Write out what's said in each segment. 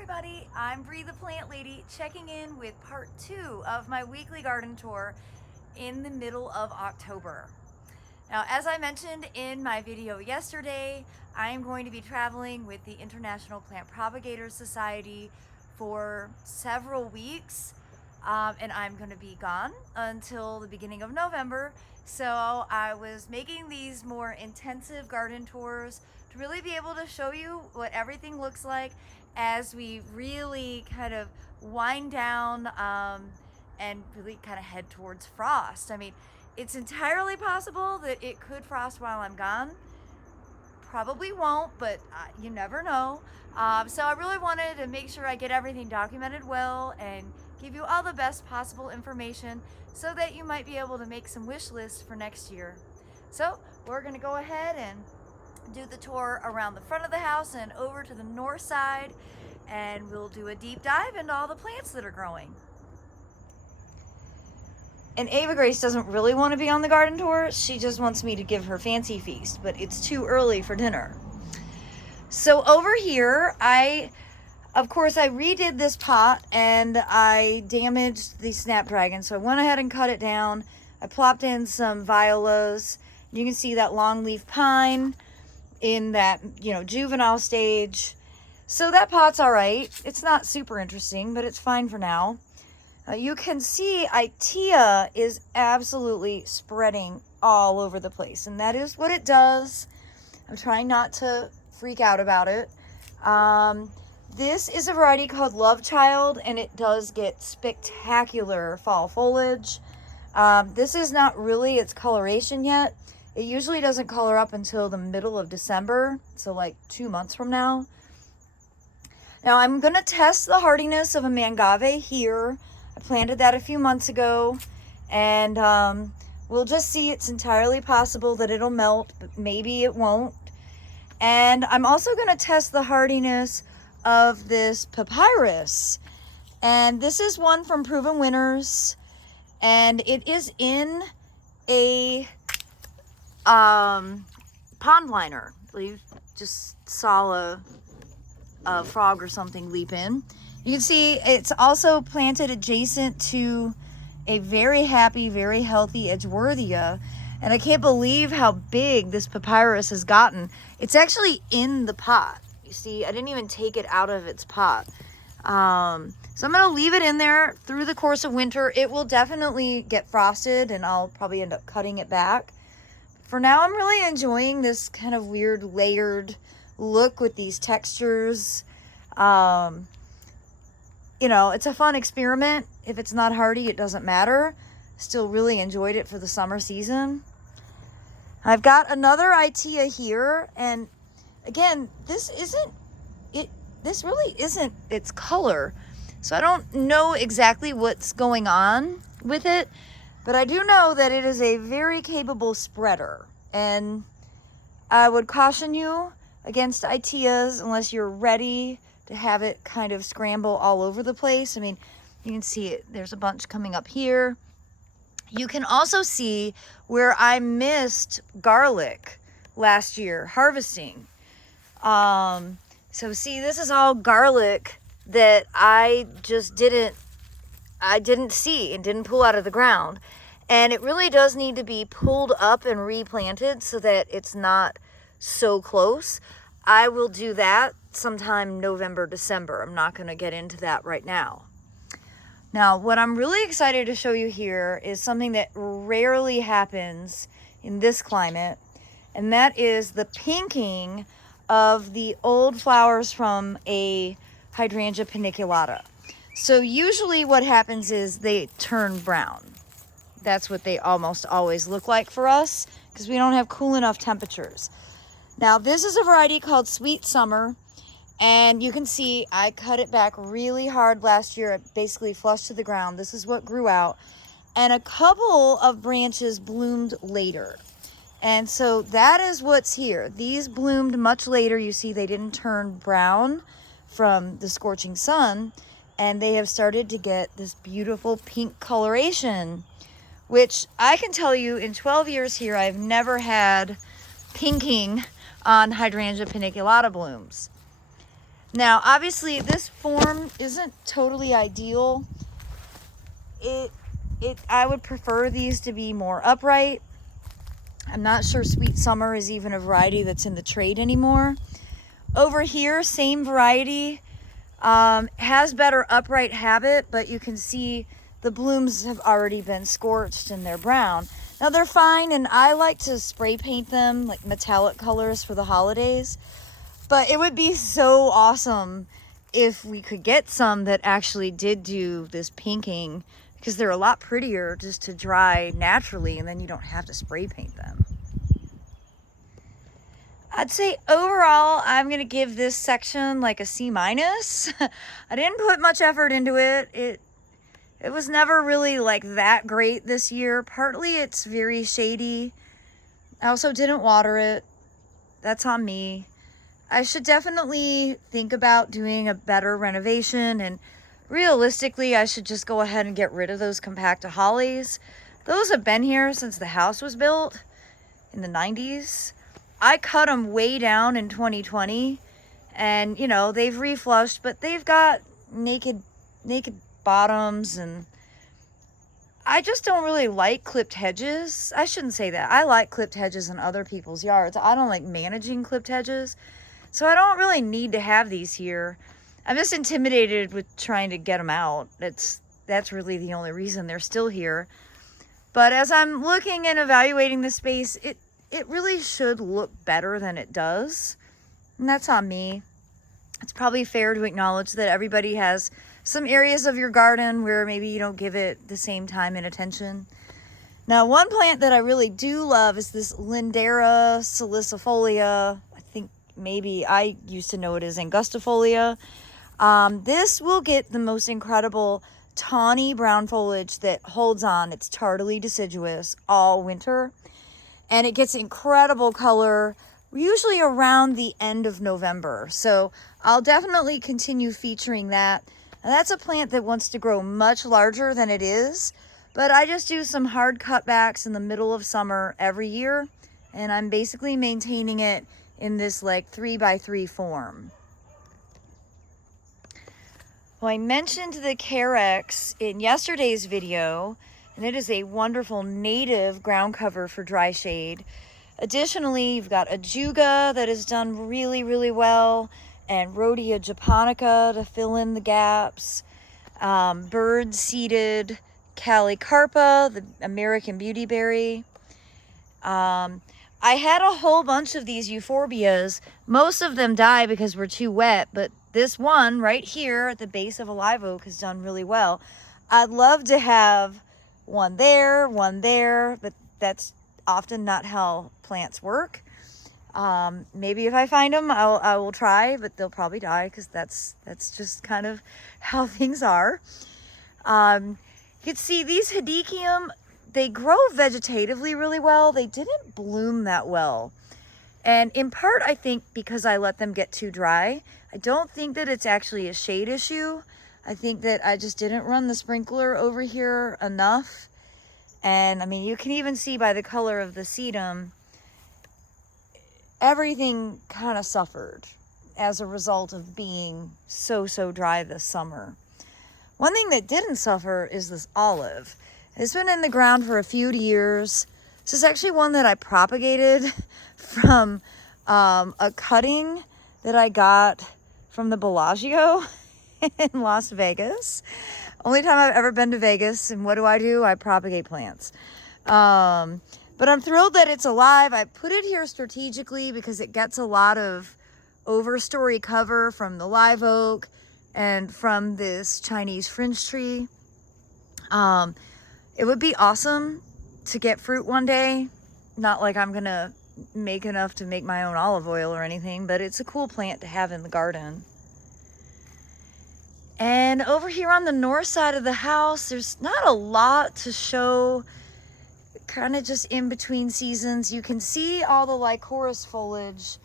everybody, I'm Bree the Plant Lady checking in with part 2 of my weekly garden tour in the middle of October. Now, as I mentioned in my video yesterday, I am going to be traveling with the International Plant Propagators Society for several weeks, and I'm going to be gone until the beginning of November. So I was making these more intensive garden tours to really be able to show you what everything looks like as we really kind of wind down and really kind of head towards frost. I mean, it's entirely possible that it could frost while I'm gone. Probably won't, but you never know. So I really wanted to make sure I get everything documented well and give you all the best possible information so that you might be able to make some wish lists for next year. So we're gonna go ahead and do the tour around the front of the house and over to the north side, and we'll do a deep dive into all the plants that are growing. And Ava Grace doesn't really want to be on the garden tour. She just wants me to give her fancy feast, but it's too early for dinner. So over here, of course, I redid this pot and I damaged the snapdragon. So I went ahead and cut it down. I plopped in some violas. You can see that longleaf pine in that, juvenile stage. So that pot's all right. It's not super interesting, but it's fine for now. You can see Itea is absolutely spreading all over the place, and that is what it does. I'm trying not to freak out about it. This is a variety called Love Child, and it does get spectacular fall foliage. This is not really its coloration yet. It usually doesn't color up until the middle of December, so like 2 months from now. Now I'm going to test the hardiness of a mangave here. I planted that a few months ago, and we'll just see. It's entirely possible that it'll melt, but maybe it won't. And I'm also going to test the hardiness of this papyrus. And this is one from Proven Winners, and it is in a pond liner. You just saw a frog or something leap in. You can see it's also planted adjacent to a very happy, very healthy Edgeworthia. And I can't believe how big this papyrus has gotten. It's actually in the pot. You see, I didn't even take it out of its pot. So I'm going to leave it in there through the course of winter. It will definitely get frosted, and I'll probably end up cutting it back. For now, I'm really enjoying this kind of weird layered look with these textures. It's a fun experiment. If it's not hardy, it doesn't matter. Still really enjoyed it for the summer season. I've got another Itea here, and again, this really isn't its color. So I don't know exactly what's going on with it, but I do know that it is a very capable spreader, and I would caution you against Iteas unless you're ready to have it kind of scramble all over the place. I mean, you can see it. There's a bunch coming up here. You can also see where I missed garlic last year harvesting. So see, this is all garlic that I didn't see and didn't pull out of the ground. And it really does need to be pulled up and replanted so that it's not so close. I will do that sometime November, December. I'm not going to get into that right now. Now, what I'm really excited to show you here is something that rarely happens in this climate, and that is the pinking of the old flowers from a Hydrangea paniculata. So usually what happens is they turn brown. That's what they almost always look like for us because we don't have cool enough temperatures. Now, this is a variety called Sweet Summer, and you can see I cut it back really hard last year. It basically flushed to the ground. This is what grew out, and a couple of branches bloomed later. And so that is what's here. These bloomed much later. You see they didn't turn brown from the scorching sun, and they have started to get this beautiful pink coloration, which I can tell you in 12 years here, I've never had pinking on Hydrangea paniculata blooms. Now, obviously, this form isn't totally ideal. I would prefer these to be more upright. I'm not sure Sweet Summer is even a variety that's in the trade anymore. Over here, same variety, has better upright habit, but you can see the blooms have already been scorched and they're brown. Now they're fine, and I like to spray paint them like metallic colors for the holidays, but it would be so awesome if we could get some that actually did do this pinking, because they're a lot prettier just to dry naturally, and then you don't have to spray paint them. I'd say overall, I'm going to give this section like a C-. I didn't put much effort into it. It was never really like that great this year. Partly it's very shady. I also didn't water it. That's on me. I should definitely think about doing a better renovation, and realistically, I should just go ahead and get rid of those compacta hollies. Those have been here since the house was built in the 90s. I cut them way down in 2020, and you know, they've reflushed, but they've got naked bottoms, and I just don't really like clipped hedges. I shouldn't say that. I like clipped hedges in other people's yards. I don't like managing clipped hedges, so I don't really need to have these here. I'm just intimidated with trying to get them out. That's really the only reason they're still here. But as I'm looking and evaluating the space, it really should look better than it does. And that's on me. It's probably fair to acknowledge that everybody has some areas of your garden where maybe you don't give it the same time and attention. Now, one plant that I really do love is this Lindera salicifolia. I think maybe I used to know it as angustifolia. This will get the most incredible tawny brown foliage that holds on. It's tardily deciduous all winter, and it gets incredible color usually around the end of November. So I'll definitely continue featuring that. Now, that's a plant that wants to grow much larger than it is, but I just do some hard cutbacks in the middle of summer every year, and I'm basically maintaining it in this like 3x3 form. Well, I mentioned the Carex in yesterday's video, and it is a wonderful native ground cover for dry shade. Additionally, you've got Ajuga that has done really, really well, and Rhodia japonica to fill in the gaps. Bird-seeded Calicarpa, the American beautyberry. I had a whole bunch of these euphorbias. Most of them die because we're too wet, but this one right here at the base of a live oak has done really well. I'd love to have one there, but that's often not how plants work. Maybe if I find them, I will try, but they'll probably die because that's just kind of how things are. You can see these Hedychium, they grow vegetatively really well. They didn't bloom that well. And in part, I think because I let them get too dry. I don't think that it's actually a shade issue. I think that I just didn't run the sprinkler over here enough. And I mean, you can even see by the color of the sedum, everything kind of suffered as a result of being so dry this summer. One thing that didn't suffer is this olive. It's been in the ground for a few years. This is actually one that I propagated from a cutting that I got from the Bellagio in Las Vegas. Only time I've ever been to Vegas, and what do? I propagate plants. But I'm thrilled that it's alive. I put it here strategically because it gets a lot of overstory cover from the live oak and from this Chinese fringe tree. It would be awesome to get fruit one day. Not like I'm gonna make enough to make my own olive oil or anything, but it's a cool plant to have in the garden. And over here on the north side of the house, there's not a lot to show, kind of just in between seasons. You can see all the Lycoris foliage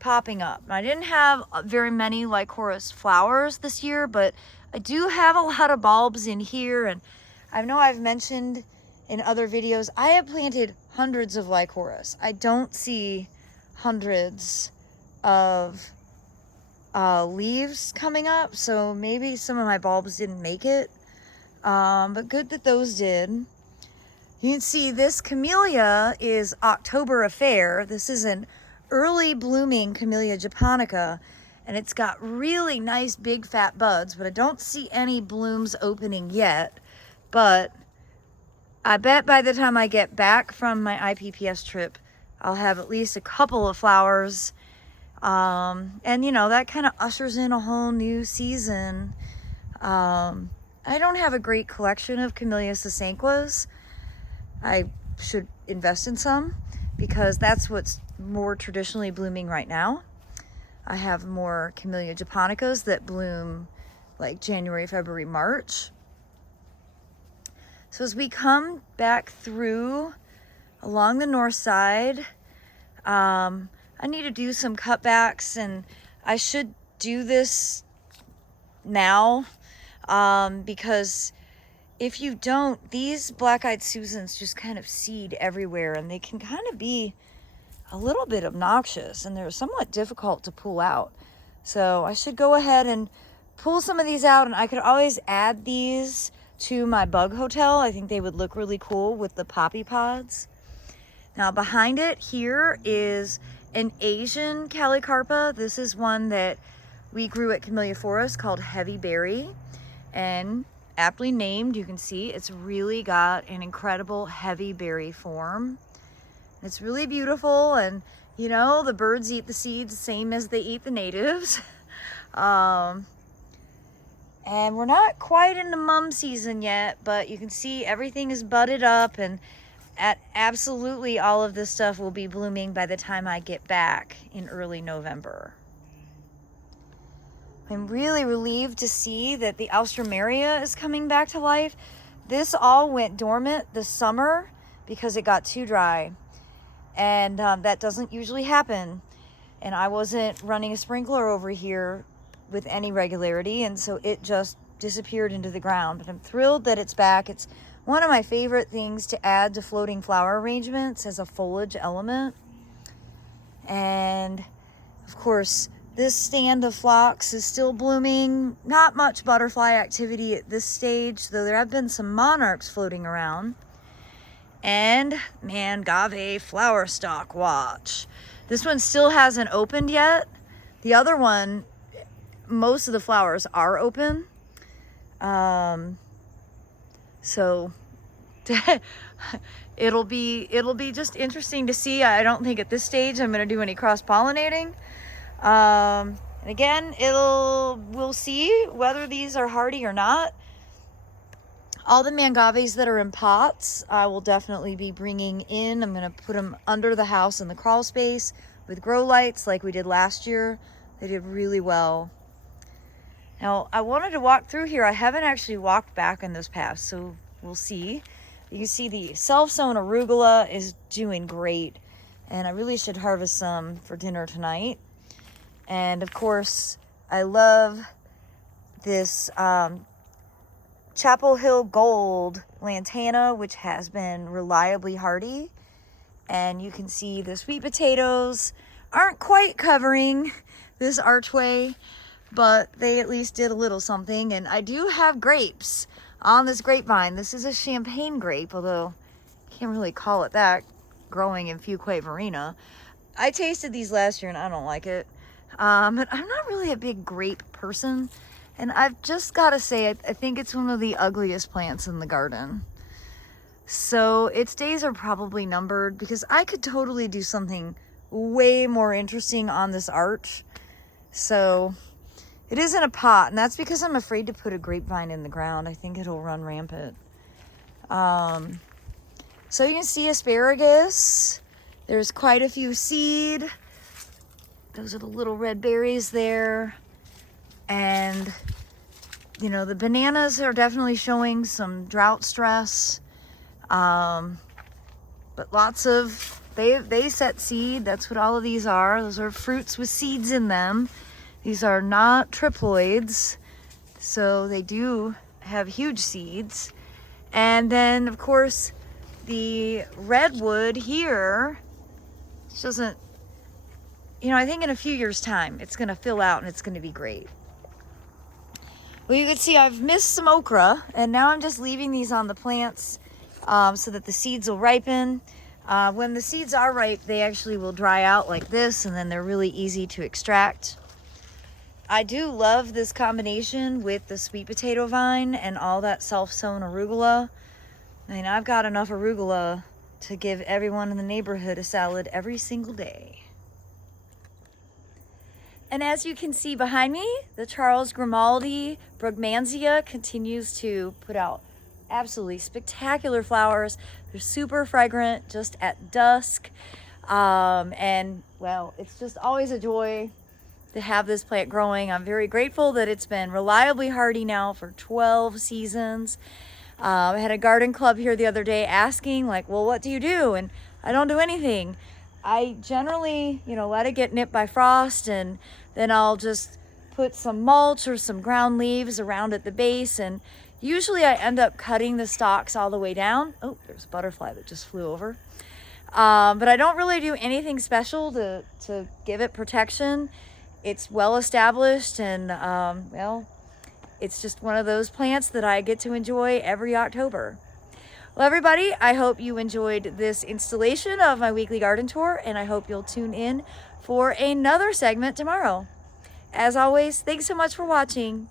popping up. I didn't have very many Lycoris flowers this year, but I do have a lot of bulbs in here, and I know I've mentioned in other videos, I have planted hundreds of Lycoris. I don't see hundreds of leaves coming up, so maybe some of my bulbs didn't make it, but good that those did. You can see this camellia is October affair. This is an early blooming Camellia japonica, and it's got really nice big fat buds, but I don't see any blooms opening yet. But I bet by the time I get back from my IPPS trip, I'll have at least a couple of flowers. And you know, that kind of ushers in a whole new season. I don't have a great collection of Camellia sasanquas. I should invest in some because that's what's more traditionally blooming right now. I have more Camellia japonicas that bloom like January, February, March. So as we come back through along the north side, I need to do some cutbacks, and I should do this now because if you don't, these black-eyed Susans just kind of seed everywhere, and they can kind of be a little bit obnoxious, and they're somewhat difficult to pull out. So I should go ahead and pull some of these out, and I could always add these to my bug hotel. I think they would look really cool with the poppy pods. Now behind it here is an Asian Calicarpa. This is one that we grew at Camellia Forest called Heavy Berry, and aptly named. You can see it's really got an incredible heavy berry form. It's really beautiful, and you know, the birds eat the seeds same as they eat the natives. And we're not quite into mum season yet, but you can see everything is budded up, and absolutely all of this stuff will be blooming by the time I get back in early November. I'm really relieved to see that the Alstroemeria is coming back to life. This all went dormant this summer because it got too dry, and that doesn't usually happen. And I wasn't running a sprinkler over here with any regularity, and so it just disappeared into the ground. But I'm thrilled that it's back. It's one of my favorite things to add to floating flower arrangements as a foliage element. And of course, this stand of phlox is still blooming. Not much butterfly activity at this stage, though there have been some monarchs floating around. And Mangave flower stalk watch. This one still hasn't opened yet. The other one, most of the flowers are open. So it'll be just interesting to see. I don't think at this stage I'm going to do any cross-pollinating. And again, we'll see whether these are hardy or not. All the mangaves that are in pots, I will definitely be bringing in. I'm going to put them under the house in the crawl space with grow lights like we did last year. They did really well. Now, I wanted to walk through here. I haven't actually walked back in this path, so we'll see. You can see the self-sown arugula is doing great, and I really should harvest some for dinner tonight. And of course, I love this Chapel Hill Gold lantana, which has been reliably hardy. And you can see the sweet potatoes aren't quite covering this archway, but they at least did a little something. And I do have grapes on this grapevine. This is a champagne grape, although I can't really call it that, growing in Fuquay Marina. I tasted these last year and I don't like it. But I'm not really a big grape person, and I've just got to say, I think it's one of the ugliest plants in the garden. So its days are probably numbered, because I could totally do something way more interesting on this arch. So it is in a pot, and that's because I'm afraid to put a grapevine in the ground. I think it'll run rampant. So you can see asparagus. There's quite a few seed. Those are the little red berries there. And, you know, the bananas are definitely showing some drought stress. But lots of, they set seed. That's what all of these are. Those are fruits with seeds in them. These are not triploids, so they do have huge seeds. And then, of course, the redwood here, which doesn't you know, I think in a few years' time, it's going to fill out and it's going to be great. Well, you can see I've missed some okra, and now I'm just leaving these on the plants so that the seeds will ripen. When the seeds are ripe, they actually will dry out like this, and then they're really easy to extract. I do love this combination with the sweet potato vine and all that self-sown arugula. I mean, I've got enough arugula to give everyone in the neighborhood a salad every single day. And as you can see behind me, the Charles Grimaldi Brugmansia continues to put out absolutely spectacular flowers. They're super fragrant just at dusk. And well, it's just always a joy to have this plant growing. I'm very grateful that it's been reliably hardy now for 12 seasons. I had a garden club here the other day asking like, well, what do you do? And I don't do anything. I generally, you know, let it get nipped by frost, and then I'll just put some mulch or some ground leaves around at the base, and usually I end up cutting the stalks all the way down. Oh, there's a butterfly that just flew over. But I don't really do anything special to give it protection. It's well established, and well, it's just one of those plants that I get to enjoy every October. Well, everybody, I hope you enjoyed this installation of my weekly garden tour, and I hope you'll tune in for another segment tomorrow. As always, thanks so much for watching.